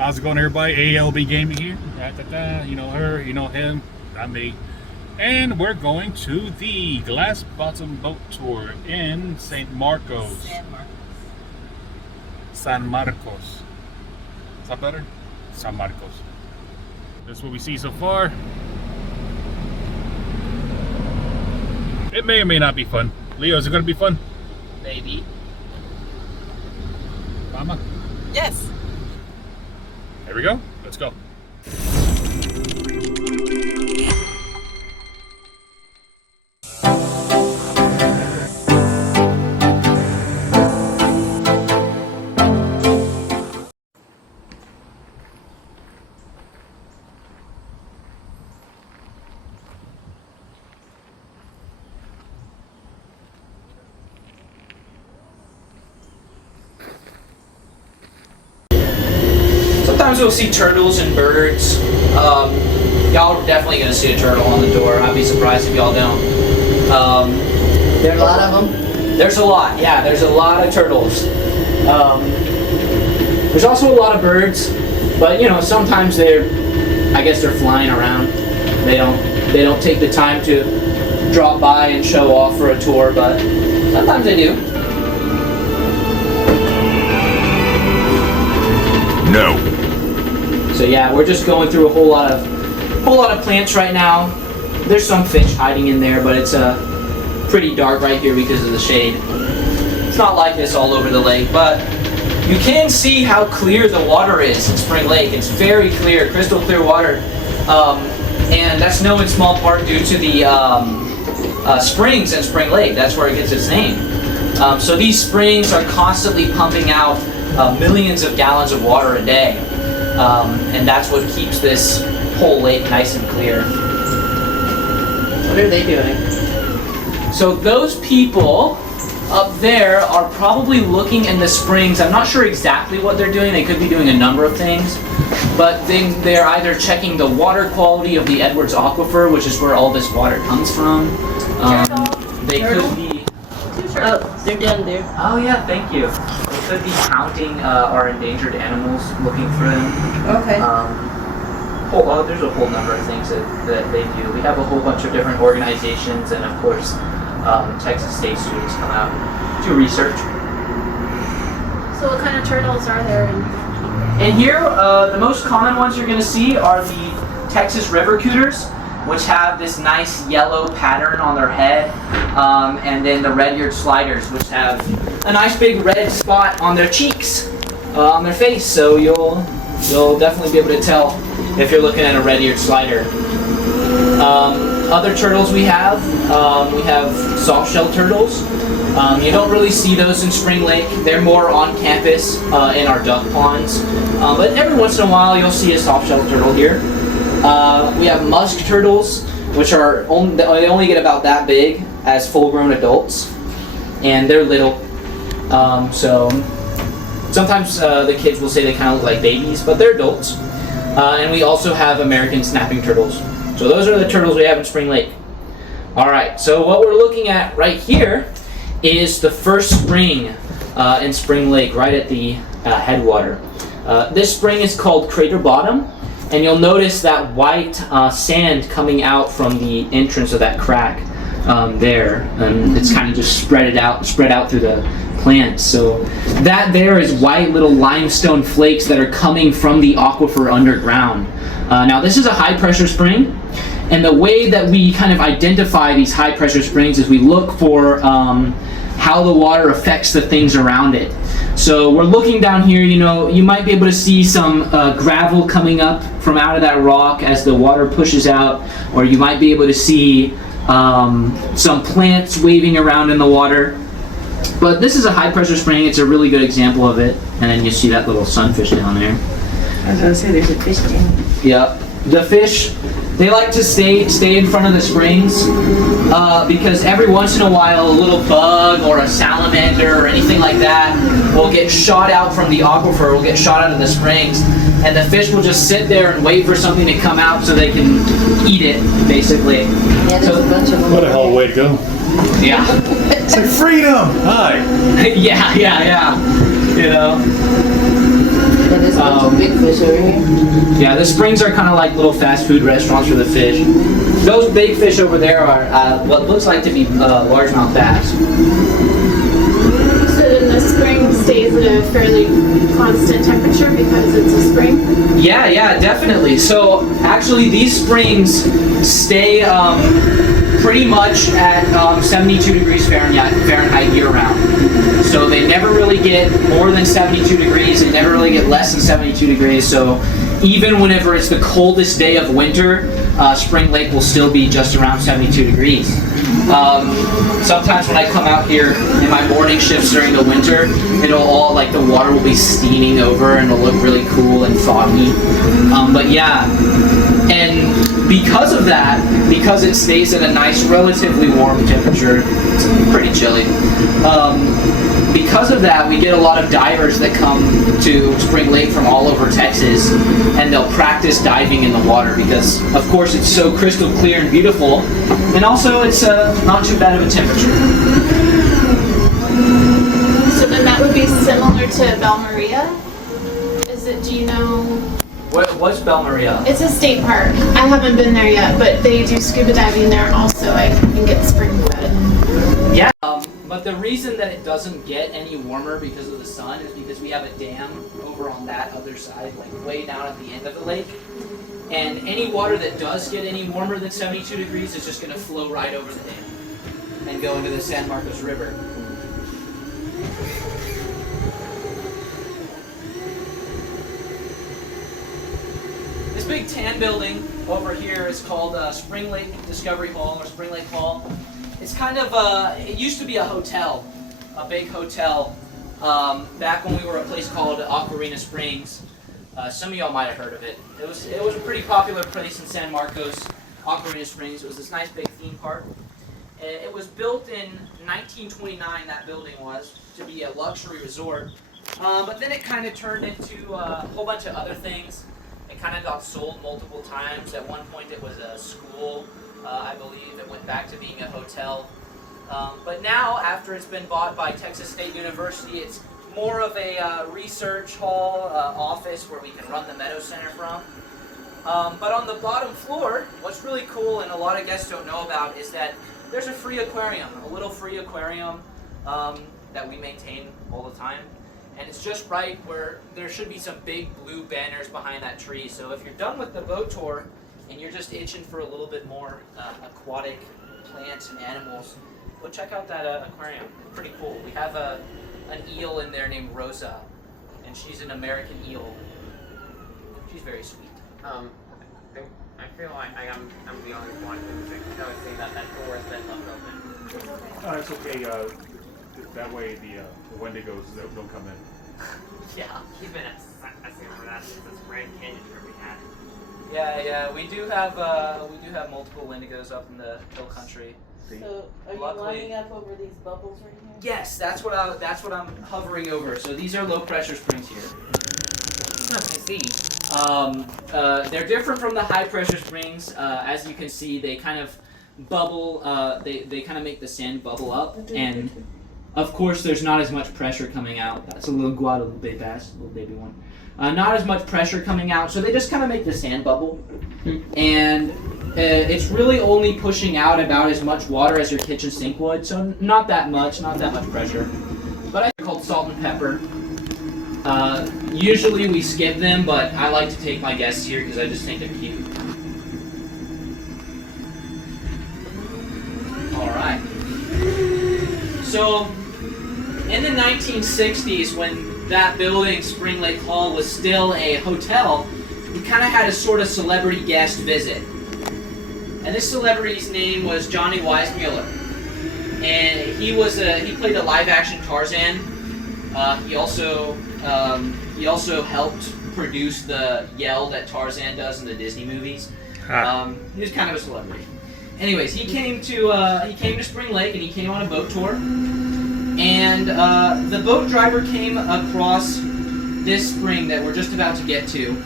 How's it going, everybody? AALB Gaming here. You know her, you know him, not me. And we're going to the Glass Bottom Boat Tour in St. Marcos. San Marcos. Is that better? San Marcos. That's what we see so far. It may or may not be fun. Leo, is it going to be fun? Maybe. Mama? Yes. Here we go. Let's go. Sometimes you'll see turtles and birds. Y'all are definitely going to see a turtle on the door. I'd be surprised if y'all don't. There are a lot of them? There's a lot, yeah. There's a lot of turtles. There's also a lot of birds, but you know, sometimes I guess they're flying around. They don't take the time to drop by and show off for a tour, but sometimes they do. No. So yeah, we're just going through a whole lot of plants right now. There's some fish hiding in there, but it's pretty dark right here because of the shade. It's not like this all over the lake, but you can see how clear the water is in Spring Lake. It's very clear, crystal clear water, and that's no in small part due to the springs in Spring Lake. That's where it gets its name. So these springs are constantly pumping out millions of gallons of water a day. And that's what keeps this whole lake nice and clear. What are they doing? So those people up there are probably looking in the springs. I'm not sure exactly what they're doing. They could be doing a number of things. But they're either checking the water quality of the Edwards Aquifer, which is where all this water comes from. They could be... Oh, they're down there. Oh yeah, thank you. They could be counting our endangered animals, looking for them. Okay. There's a whole number of things that they do. We have a whole bunch of different organizations, and of course, Texas State students come out to research. So what kind of turtles are there? And here, the most common ones you're going to see are the Texas river cooters, which have this nice yellow pattern on their head, and then the red-eared sliders, which have a nice big red spot on their cheeks, on their face. So you'll definitely be able to tell if you're looking at a red-eared slider. Other turtles we have soft-shell turtles. You don't really see those in Spring Lake. They're more on campus in our duck ponds. But every once in a while you'll see a soft-shell turtle here. We have musk turtles, which are they only get about that big as full-grown adults, and they're little. So sometimes the kids will say they kind of look like babies, but they're adults. And we also have American snapping turtles. So those are the turtles we have in Spring Lake. All right. So what we're looking at right here is the first spring in Spring Lake, right at the headwater. This spring is called Crater Bottom. And you'll notice that white sand coming out from the entrance of that crack there, and it's kind of just spread out through the plants. So that there is white little limestone flakes that are coming from the aquifer underground. Now this is a high pressure spring, and the way that we kind of identify these high pressure springs is we look for how the water affects the things around it. So we're looking down here, you know, you might be able to see some gravel coming up from out of that rock as the water pushes out, or you might be able to see some plants waving around in the water. But this is a high pressure spring. It's a really good example of it. And then you see that little sunfish down there. I was going to say there's a fish down. Yeah, the fish, they like to stay in front of the springs because every once in a while a little bug or a salamander or anything like that will get shot out from the aquifer, will get shot out of the springs, and the fish will just sit there and wait for something to come out so they can eat it, basically. Yeah, there's a bunch of them. What a hell of a way to go. Yeah. It's like freedom! Hi! yeah. You know. Yeah, there's a bunch of big fish over here. Yeah, the springs are kind of like little fast food restaurants for the fish. Those big fish over there are what looks like to be largemouth bass. So then the spring stays at a fairly constant temperature because it's a spring? Yeah, definitely. So actually these springs stay pretty much at 72 degrees Fahrenheit year round. So they never really get more than 72 degrees, they never really get less than 72 degrees. So even whenever it's the coldest day of winter, Spring Lake will still be just around 72 degrees. Sometimes when I come out here in my morning shifts during the winter, it'll all, like, the water will be steaming over and it'll look really cool and foggy. But yeah, and because of that, because it stays at a nice, relatively warm temperature, it's pretty chilly. Because of that, we get a lot of divers that come to Spring Lake from all over Texas, and they'll practice diving in the water because, of course, it's so crystal clear and beautiful, and also it's not too bad of a temperature. So then that would be similar to Belle Maria? Do you know? What's Belle Maria? It's a state park. I haven't been there yet, but they do scuba diving there also. I can get spring fed. Yeah. But the reason that it doesn't get any warmer because of the sun is because we have a dam over on that other side, like way down at the end of the lake. And any water that does get any warmer than 72 degrees is just going to flow right over the dam and go into the San Marcos River. This big tan building over here is called Spring Lake Discovery Hall or Spring Lake Hall. It's kind of it used to be a hotel, a big hotel, back when we were a place called Aquarina Springs. Some of y'all might have heard of it. It was a pretty popular place in San Marcos, Aquarina Springs. It was this nice big theme park. It was built in 1929, that building was, to be a luxury resort. But then it kind of turned into a whole bunch of other things. It kind of got sold multiple times. At one point it was a school. I believe it went back to being a hotel. But now, after it's been bought by Texas State University, it's more of a research hall, office where we can run the Meadow Center from. But on the bottom floor, what's really cool and a lot of guests don't know about is that there's a free aquarium, a little free aquarium that we maintain all the time. And it's just right where there should be some big blue banners behind that tree. So if you're done with the boat tour, and you're just itching for a little bit more aquatic plants and animals, go check out that aquarium. It's pretty cool. We have an eel in there named Rosa, and she's an American eel. She's very sweet. I feel like I'm the only one who's noticing that door has been left open. It's okay. That way the Wendigos don't come in. Yeah, he's been asking for that since this Grand Canyon trip we had. Yeah, we do have multiple Wendigos up in the hill country. So are you Luckily- lining up over these bubbles right here? Yes, that's what I'm hovering over. So these are low pressure springs here. It's not to see. They're different from the high pressure springs. As you can see, they kind of bubble. They kind of make the sand bubble up, and of course, there's not as much pressure coming out. That's a little Guadalupe bass, little baby one. Not as much pressure coming out, so they just kind of make the sand bubble. And it's really only pushing out about as much water as your kitchen sink would, so not that much pressure. But they're called salt and pepper. Usually we skip them, but I like to take my guests here because I just think they're cute. Alright. So, in the 1960s, when that building, Spring Lake Hall, was still a hotel, we kind of had a sort of celebrity guest visit. And this celebrity's name was Johnny Weissmuller. And he played the live-action Tarzan. He also helped produce the yell that Tarzan does in the Disney movies. He was kind of a celebrity. Anyways, he came to Spring Lake and he came on a boat tour. And the boat driver came across this spring that we're just about to get to.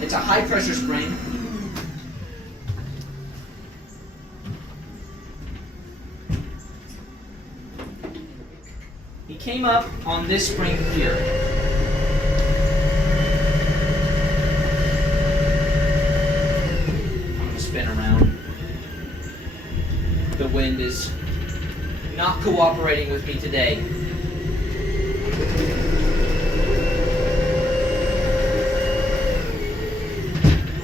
It's a high pressure spring. He came up on this spring here. wind is not cooperating with me today.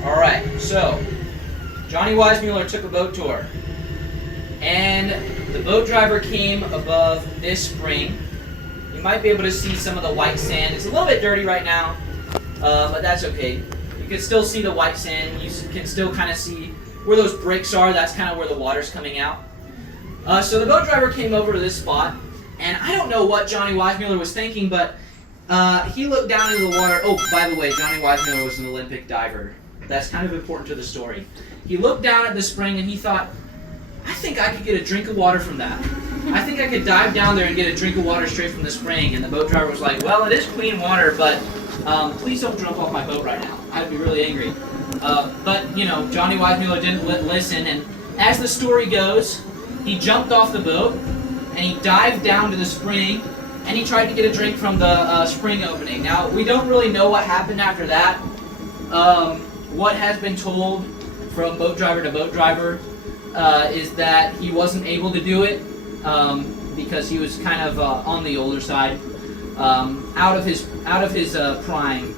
Alright, so Johnny Weissmuller took a boat tour, and the boat driver came above this spring. You might be able to see some of the white sand. It's a little bit dirty right now, but that's okay. You can still see the white sand. You can still kind of see where those bricks are. That's kind of where the water's coming out. So the boat driver came over to this spot, and I don't know what Johnny Weissmuller was thinking, but he looked down into the water. Oh, by the way, Johnny Weissmuller was an Olympic diver. That's kind of important to the story. He looked down at the spring and he thought, I think I could get a drink of water from that. I think I could dive down there and get a drink of water straight from the spring. And the boat driver was like, well, it is clean water, but please don't jump off my boat right now. I'd be really angry. But, you know, Johnny Weissmuller didn't listen, and as the story goes, he jumped off the boat and he dived down to the spring and he tried to get a drink from the spring opening. Now, we don't really know what happened after that. What has been told from boat driver to boat driver is that he wasn't able to do it because he was kind of on the older side, out of his prime,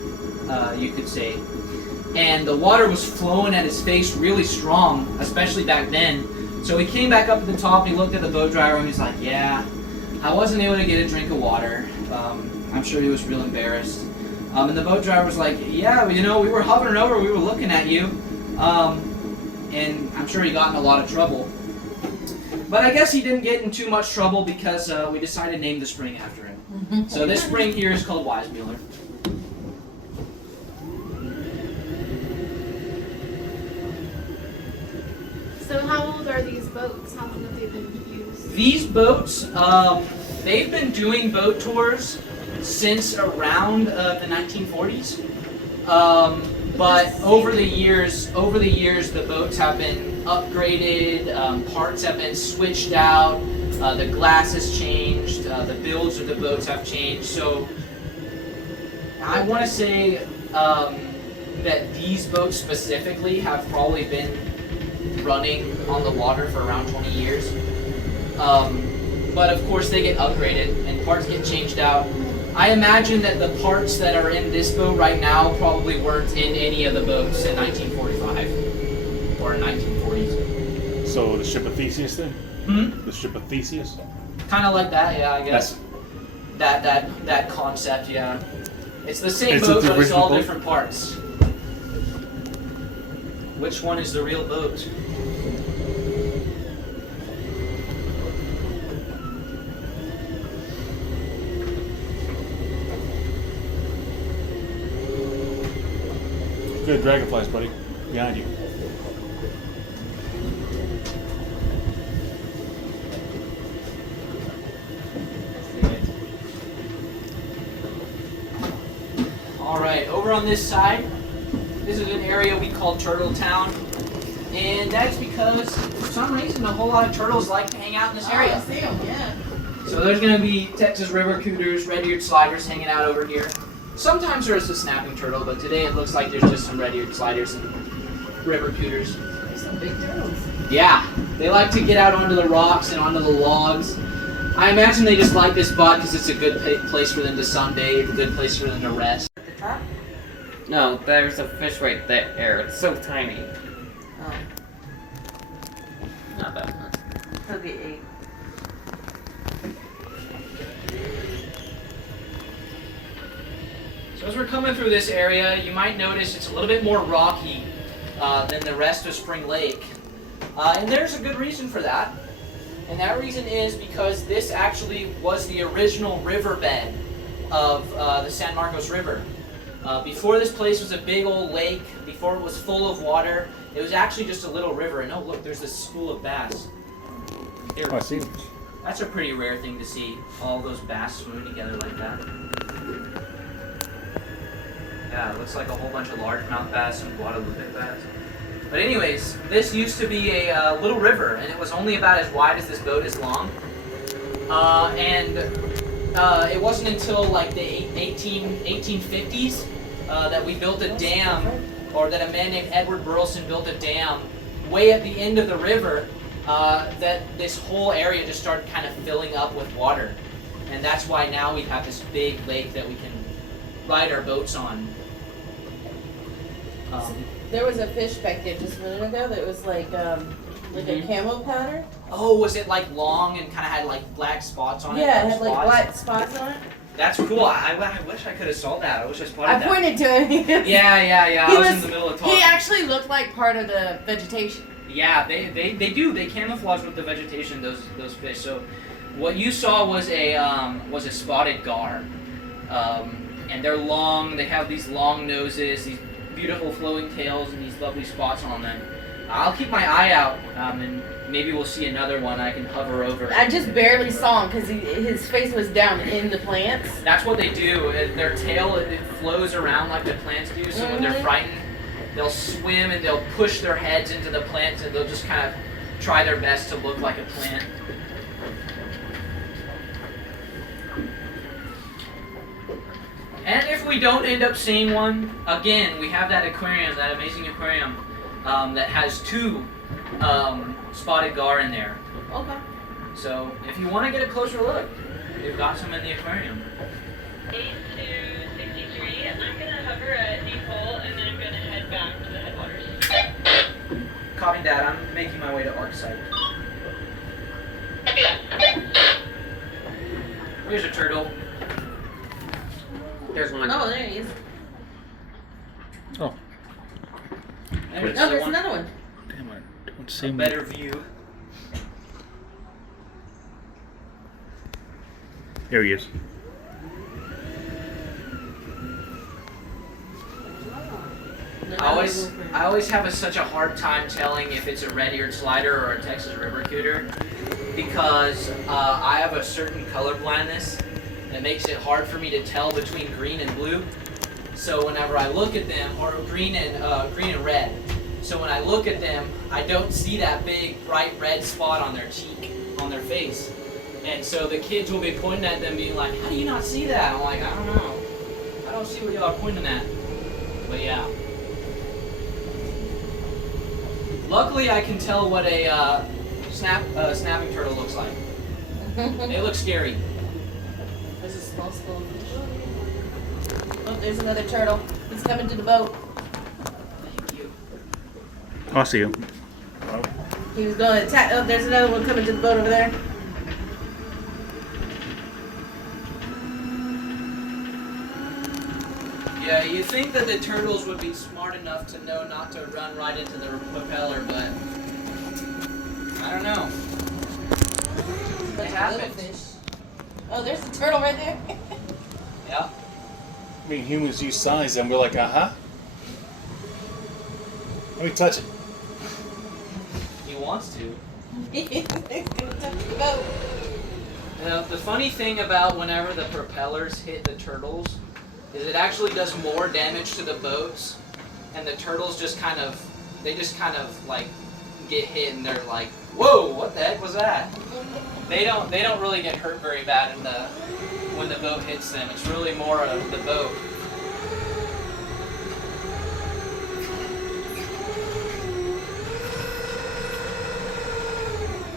you could say. And the water was flowing at his face really strong, especially back then. So he came back up to the top, he looked at the boat driver, and he's like, yeah, I wasn't able to get a drink of water. I'm sure he was real embarrassed. And the boat driver was like, yeah, you know, we were hovering over, we were looking at you. And I'm sure he got in a lot of trouble. But I guess he didn't get in too much trouble because we decided to name the spring after him. So this spring here is called Weissmuller. So how old are these boats? How long have they been used? These boats, they've been doing boat tours since around the 1940s. But over the years, the boats have been upgraded. Parts have been switched out. The glass has changed. The builds of the boats have changed. So I want to say that these boats specifically have probably been running on the water for around 20 years. But of course they get upgraded and parts get changed out. I imagine that the parts that are in this boat right now probably weren't in any of the boats in 1945 or 1940s. So the ship of Theseus then? Hmm? The ship of Theseus? Kind of like that, yeah, I guess. That concept, yeah. It's the same boat, but it's all different parts. Which one is the real boat? Good dragonflies, buddy. Behind you. Alright, over on this side, this is an area we call Turtle Town. And that's because, for some reason, a whole lot of turtles like to hang out in this area. I see 'em, yeah. So there's going to be Texas river cooters, red-eared sliders hanging out over here. Sometimes there's a snapping turtle, but today it looks like there's just some red-eared sliders and river cooters. There's some big turtles. Yeah, they like to get out onto the rocks and onto the logs. I imagine they just like this spot because it's a good place for them to sunbathe, a good place for them to rest. At the top? No, there's a fish right there. It's so tiny. Oh, Not that much. he'll get ate. So as we're coming through this area, you might notice it's a little bit more rocky than the rest of Spring Lake. And there's a good reason for that. And that reason is because this actually was the original riverbed of the San Marcos River. Before this place was a big old lake, before it was full of water, it was actually just a little river. And oh look, there's this school of bass. Here. Oh, I see them. That's a pretty rare thing to see, all those bass swimming together like that. Yeah, it looks like a whole bunch of largemouth bass and Guadalupe bass. But anyways, this used to be a little river, and it was only about as wide as this boat is long. It wasn't until like the 1850s that we built a dam, or that a man named Edward Burleson built a dam way at the end of the river that this whole area just started kind of filling up with water. And that's why now we have this big lake that we can ride our boats on. There was a fish back there just a minute ago that was like a camo pattern. Oh, was it like long and kind of had like black spots on it? Yeah, it Black had like spots? black spots on it. That's cool. I wish I could have saw that. I wish I spotted I that. pointed to it. Yeah. He I was in the middle of talking. He actually looked like part of the vegetation. Yeah, they do. They camouflage with the vegetation. Those fish. So, what you saw was a spotted gar, and they're long. They have these long noses, these beautiful flowing tails, and these lovely spots on them. I'll keep my eye out, and maybe we'll see another one I can hover over. I just barely saw him because his face was down in the plants. That's what they do. Their tail it flows around like the plants do. So when they're frightened, they'll swim and they'll push their heads into the plants, and they'll just kind of try their best to look like a plant. And if we don't end up seeing one, again, we have that aquarium, that amazing aquarium, that has 2 spotted gar in there. Okay. So if you want to get a closer look, we've got some in the aquarium. 8-63, I'm going to hover at deep hole and then I'm going to head back to the headwaters. Copy that. I'm making my way to Arc Site. Here's a turtle. There's one. Oh, there he is. Oh, There's Oh, there's another one. damn it. Don't see a me. better view. There he is. I always have such a hard time telling if it's a red-eared slider or a Texas river cooter because I have a certain color blindness that makes it hard for me to tell between green and blue. So whenever I look at them, or green and red, so when I look at them, I don't see that big bright red spot on their cheek, on their face. And so the kids will be pointing at them being like, how do you not see that? I'm like, I don't know. I don't see what y'all are pointing at. But yeah. Luckily, I can tell what a snapping turtle looks like. They look scary. There's a small skull fish. Oh, there's another turtle. He's coming to the boat. Thank you. I'll see him. He was going to attack. Oh, there's another one coming to the boat over there. Yeah, you think that the turtles would be smart enough to know not to run right into the propeller, but I don't know. There's a happens. little fish. Oh, there's a turtle right there. Yeah. I mean, humans use signs, and we're like, uh-huh. Let me touch it. He wants to. He's gonna touch the boat. Now, the funny thing about whenever the propellers hit the turtles is it actually does more damage to the boats, and the turtles just kind of like get hit and they're like, whoa, what the heck was that? They don't really get hurt very bad when the boat hits them. It's really more of the boat.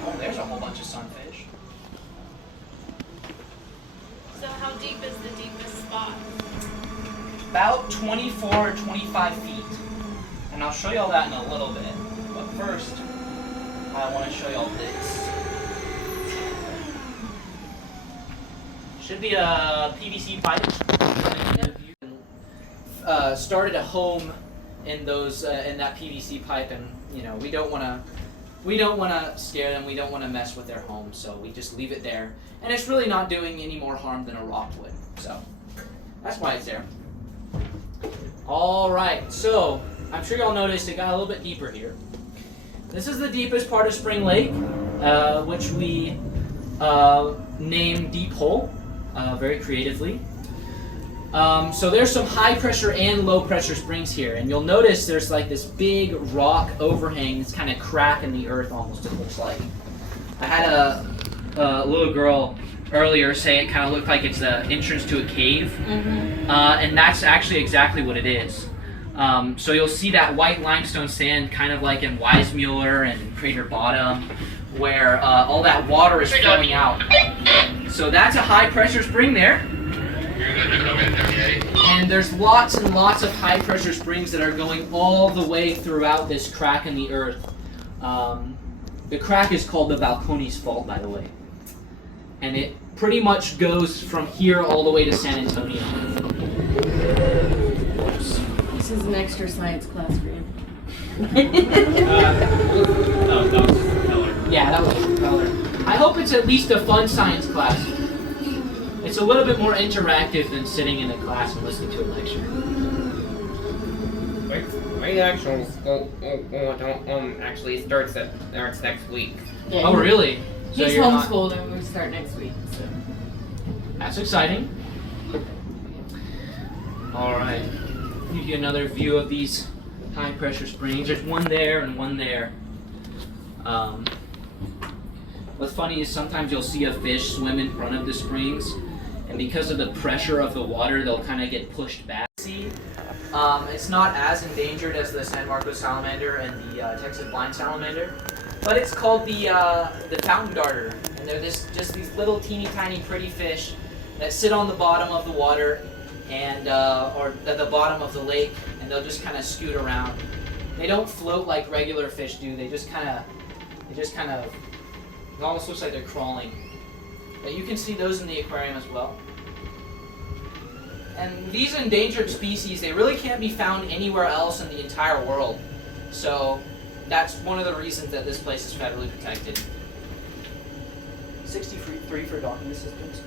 Oh, there's a whole bunch of sunfish. So how deep is the deepest spot? About 24 or 25 feet. And I'll show y'all that in a little bit. But first, I want to show y'all this. Should be a PVC pipe. Started a home in those in that PVC pipe, and you know we don't want to scare them. We don't want to mess with their home, so we just leave it there. And it's really not doing any more harm than a rock would. So that's why it's there. All right, so I'm sure y'all noticed it got a little bit deeper here. This is the deepest part of Spring Lake, which we named Deep Hole, very creatively. So there's some high pressure and low pressure springs here, and you'll notice there's like this big rock overhang that's kind of crack in the earth almost, it looks like. I had a little girl earlier say it kind of looked like it's the entrance to a cave, and that's actually exactly what it is. So you'll see that white limestone sand kind of like in Weissmuller and Crater Bottom, where all that water is flowing out. So that's a high pressure spring there. And there's lots and lots of high pressure springs that are going all the way throughout this crack in the earth. The crack is called the Balcones Fault, by the way. And it pretty much goes from here all the way to San Antonio. This is an extra science class for you. No, that was propeller. Yeah, that was propeller. I hope it's at least a fun science class. It's a little bit more interactive than sitting in a class and listening to a lecture. My actual school actually starts next week. Yeah, Oh, really? So He's you're not- homeschooled and we start next week. So. That's exciting. All right. Give you another view of these high pressure springs. There's one there and one there. What's funny is sometimes you'll see a fish swim in front of the springs, and because of the pressure of the water, they'll kind of get pushed back. See, it's not as endangered as the San Marcos salamander and the Texas blind salamander, but it's called the fountain darter, and they're just these little teeny tiny pretty fish that sit on the bottom of the water and or at the bottom of the lake, and they'll just kind of scoot around. They don't float like regular fish do. They just kind of, it almost looks like they're crawling. But you can see those in the aquarium as well. And these endangered species, they really can't be found anywhere else in the entire world. So that's one of the reasons that this place is federally protected. 63 for docking assistance.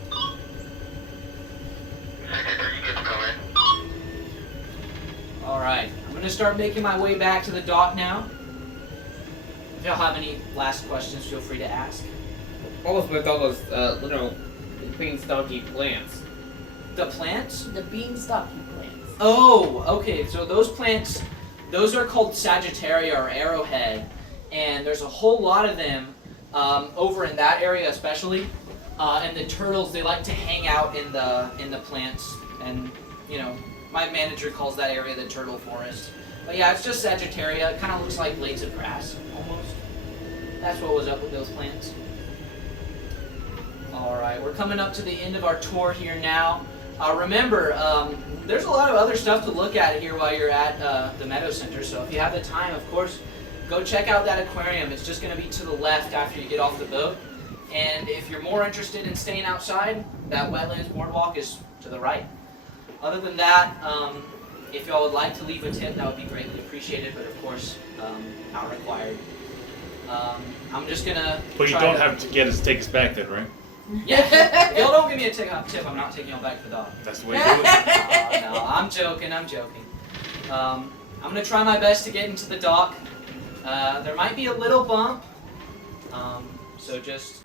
Alright, I'm going to start making my way back to the dock now. If y'all have any last questions, feel free to ask. What was with all those little green stocky plants? The plants? The beanstalky plants. Oh, okay. So those plants, those are called Sagittaria or arrowhead, and there's a whole lot of them over in that area especially. And the turtles, they like to hang out in the plants, and you know, my manager calls that area the turtle forest. But yeah, it's just Sagittaria. It kind of looks like blades of grass almost. That's what was up with those plants. All right, we're coming up to the end of our tour here now. Remember, there's a lot of other stuff to look at here while you're at the Meadow Center, so if you have the time, of course, go check out that aquarium. It's just going to be to the left after you get off the boat. And if you're more interested in staying outside, that wetlands boardwalk is to the right. Other than that, if y'all would like to leave a tip, that would be greatly appreciated, but of course, not required. I'm just going to But you don't have to take us back then, right? Yeah, if y'all don't give me a tip, I'm not taking y'all back to the dock. That's the way to do it. No, I'm joking. I'm going to try my best to get into the dock. There might be a little bump, so just...